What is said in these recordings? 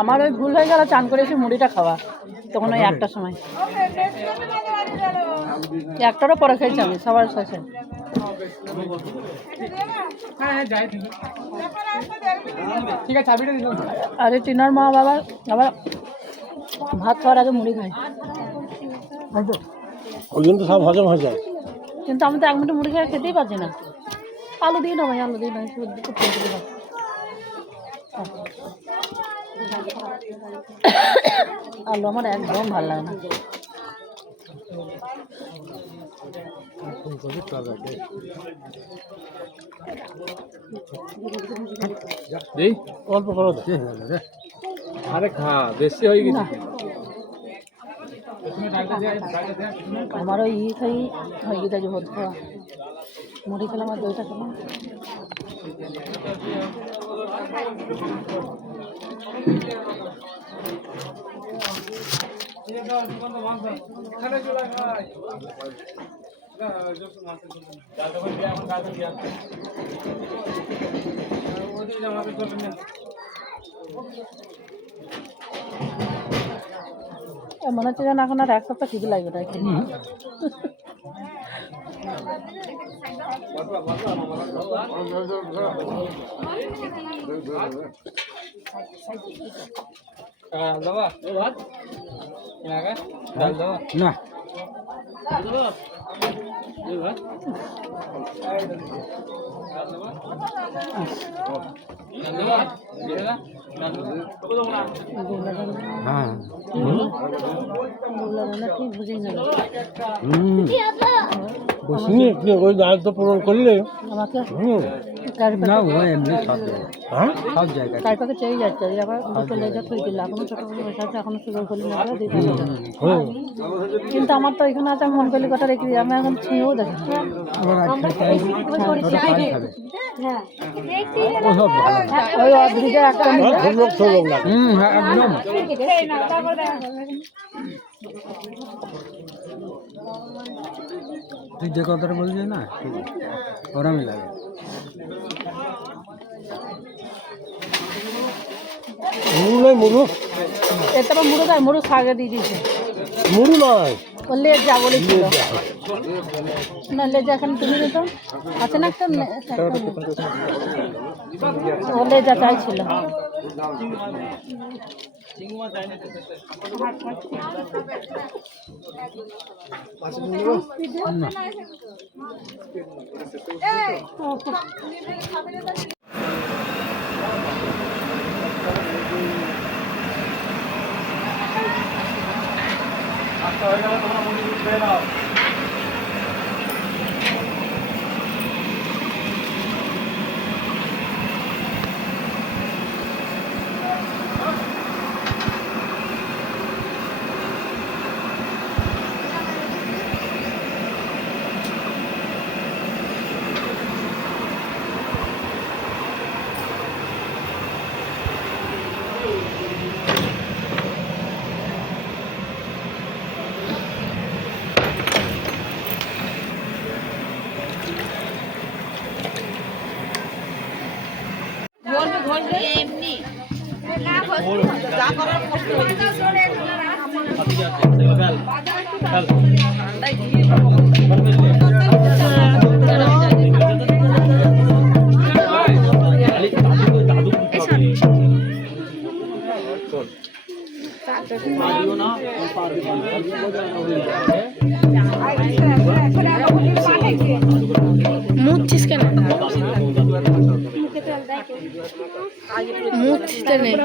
আমার ওই ভুল হয়ে গেল চান করে এসে মুড়িটা খাওয়া, তখন ওই 1টার সময়, 1টারও পরে খেয়েছি আমি সবার শেষে। আরে টিনার মা বাবা আবার ভাত খাওয়ার আগে মুড়ি খায়, ওই জন্য তো সব হজম হয়ে যায়। কিন্তু আমি তো 1 মিনিট মুড়ি খেয়ে খেতেই পারছি না। আলু দিই না ভাই, আলু দিই না, আলু আমার একদম ভালো লাগে না। অল্প করো, আরে খা, বেশি হয়ে গেছে। আমার ওই খাই হয়ে গেছে যে ভোট খাওয়া, মুড়ি খেলাম আর দইটা খেলাম। মনে হচ্ছে যেন এখন আর 1 সপ্তাহ খিদে লাগবে তাই খেয়ে। না ওই দায়িত্ব তো পূরণ করলে আমাকে না এমনি সব জায়গায় তারপরে চেয়ে যাচ্ছে, আবার দুটো লেজা থই দিল, এখনো ছোটো করে বসে আছে, এখনো সুযোগ করলি না দিতে। কিন্তু আমার তো এখানে আছে, মন করলি কথা রেখে দিই, আমি এখন ছুঁয়েও দেখি। ওই অদ্রিজের একটা একদম তুই যে কথাটা বলছিস না ওরমই লাগে। এটা মুড়ো দেয়, মুড়ো শাকে দিয়ে দিয়েছে, মুড়ি নয় ও লেজা বলেছিল না, লেজা এখন তুমি দিত আছে না একটা, ও লেজা চাইছিল। মুছিস কেন? মুছতে নেই,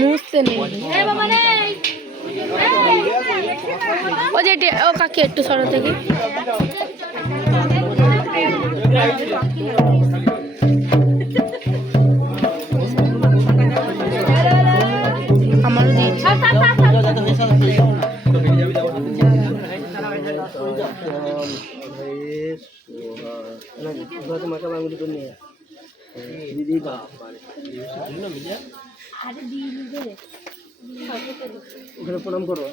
মুছতে নেই। ও যে ও কাকি একটু সরো থেকে আমারও দিয়েছি। ওখানে প্রণাম করো।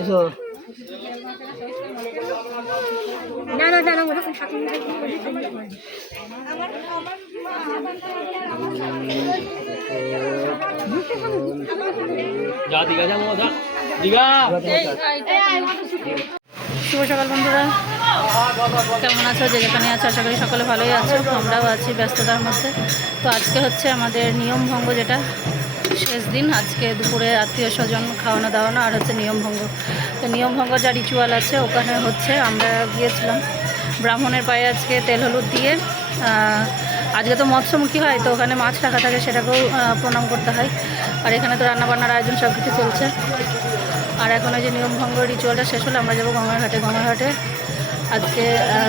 এসো না না না ওরকম সাথে যা দিঘা যাবো যা দিঘা। শুভ সকাল বন্ধুরা, কেমন আছো? যে যেখানে আছো আশা করি সকলে ভালোই আছো। আমরাও আছি ব্যস্ততার মধ্যে। তো আজকে হচ্ছে আমাদের নিয়মভঙ্গ, যেটা শেষ দিন। আজকে দুপুরে আত্মীয় স্বজন খাওয়ানো দাওয়ানো আর হচ্ছে নিয়মভঙ্গ। তো নিয়মভঙ্গ যা রিচুয়াল আছে ওখানে হচ্ছে আমরা গিয়েছিলাম ব্রাহ্মণের পায়ে আজকে তেল হলুদ দিয়ে। আজকে তো মৎস্যমুখী হয়, তো ওখানে মাছ রাখা থাকে, সেটাকেও প্রণাম করতে হয়। আর এখানে তো রান্নাবান্নার আয়োজন সব কিছু চলছে। আর এখন ওই যে নিয়মভঙ্গ রিচুয়ালটা শেষ হলে আমরা যাবো গঙ্গাঘাটে। গঙ্গাঘাটে আজকে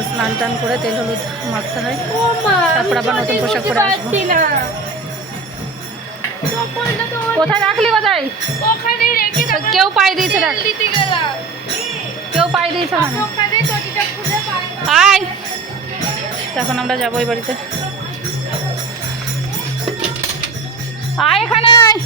স্নান টান করে তেল হলুদ মাখতে হয়, তারপর আবার নতুন পোশাক পরে আসবো। কোথায় রাখলি? কোথায়? কেউ পাই দিয়েছে, কেউ পাই দিয়েছে। আয়, এখন আমরা যাবো ওই বাড়িতে। আয় এখানে আয়।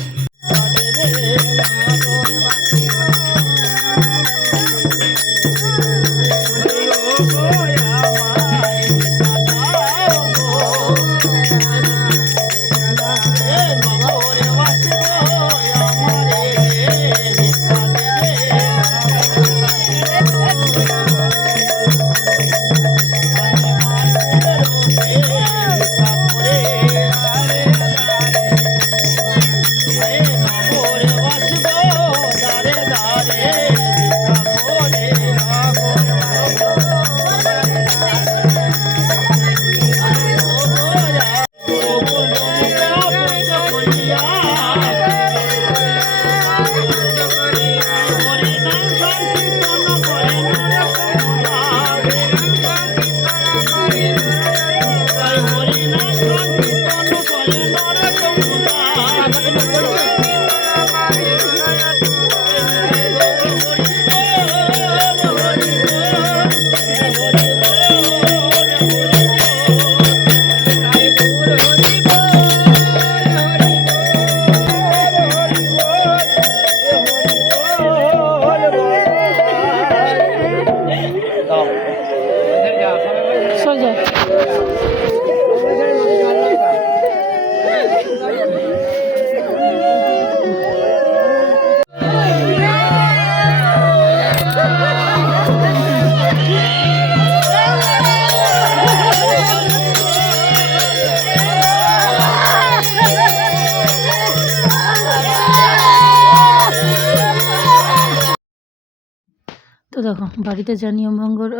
তো দেখো, বাড়িতে যা নিয়মভঙ্গর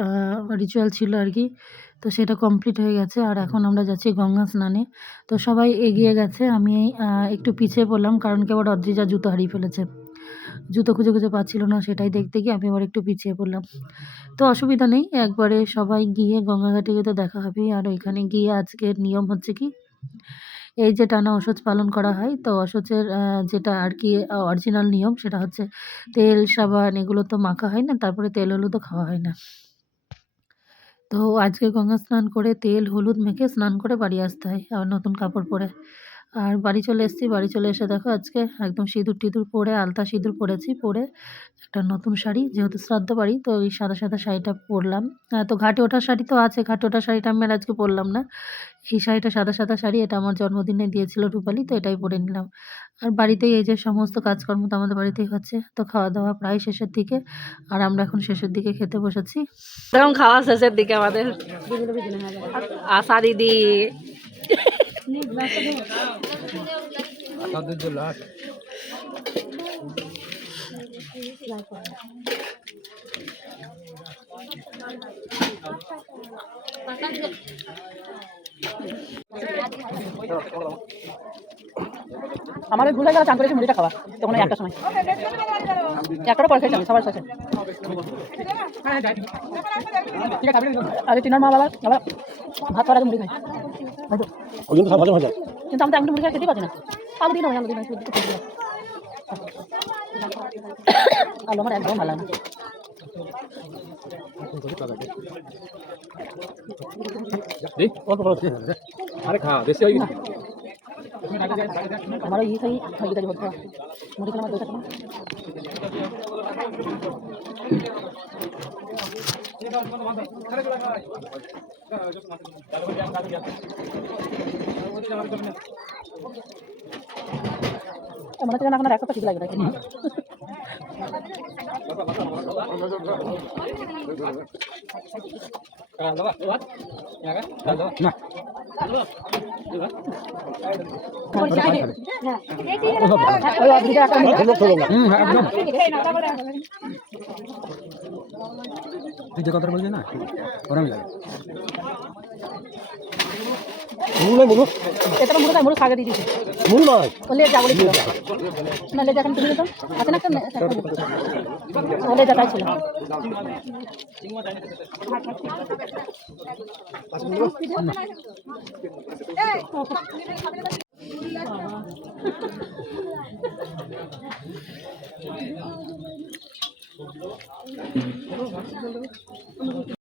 রিচুয়াল ছিল আর কি, তো সেটা কমপ্লিট হয়ে গেছে। আর এখন আমরা যাচ্ছি গঙ্গা স্নানে। তো সবাই এগিয়ে গেছে, আমি একটু পিছিয়ে পড়লাম, কারণ কি আবার অদ্রিজা জুতো হারিয়ে ফেলেছে। জুতো খুঁজে খুঁজে পাচ্ছিল না, সেটাই দেখতে গিয়ে আমি আবার একটু পিছিয়ে পড়লাম। তো অসুবিধা নেই, একবারে সবাই গিয়ে গঙ্গাঘাটে গিয়ে তো দেখা হবে। আর ওইখানে গিয়ে আজকের নিয়ম হচ্ছে কি, এই যে টানা অসহ্য পালন করা হয়, তো অসহ্যের যেটা আর কি অরিজিনাল নিয়ম, সেটা হচ্ছে তেল সাবান এগুলো তো মাখা হয় না, তারপরে তেল হলুদও খাওয়া হয় না। তো আজকে গঙ্গা স্নান করে তেল হলুদ মেখে স্নান করে বাড়ি আসতে হয়, আবার নতুন কাপড় পরে। আর বাড়ি চলে এসেছি। বাড়ি চলে এসে দেখো আজকে একদম সিঁদুর টিঁদুর পরে, আলতা সিঁদুর পরেছি, পরে একটা নতুন শাড়ি, যেহেতু শ্রাদ্ধ বাড়ি, তো ওই সাদা সাদা শাড়িটা পরলাম। তো ঘাটে ওঠার শাড়ি তো আছে, ঘাটে ওঠার শাড়িটা আমি আর আজকে পরলাম না। এই শাড়িটা সাদা সাদা শাড়ি, এটা আমার জন্মদিনে দিয়েছিল রূপালি, তো এটাই পরে নিলাম। আর বাড়িতেই এই যে সমস্ত কাজকর্ম তো আমাদের বাড়িতেই হচ্ছে। তো খাওয়া দাওয়া প্রায় শেষের দিকে, আর আমরা এখন শেষের দিকে খেতে বসেছি। এখন খাওয়া শেষের দিকে আমাদের। আশা দিদি আমাদের ভুলে গেল চান করেছে মুড়িটা খাওয়া, তখন একটা সময় একটা পরে খেয়েছি সবার শেষে। আরে তিনার মা বাবা আবার ভাত খাওয়ার আগে মুড়ি খাই, কিন্তু আমি তো এখন মুড়ি খাই খেতেই পারছি না। আলু দিন আলু দিন আলু আমার একদম ভালো লাগে না। আরে খা বেশি হয়ে গেছে। हमारा ये सही मुझे बता मुझे खेला मैं মনে হচ্ছে এখন আর এক সপ্তাহ ঠিক লাগবে না তুই যে কথা বললি না ওরম লাগে এটা তো মুড়ো খাগে দিয়ে দিয়েছে মূল নয় ওলে যা বলেছিল না লে যখন তুমি তো আছে না ওলে যাটাই ছিল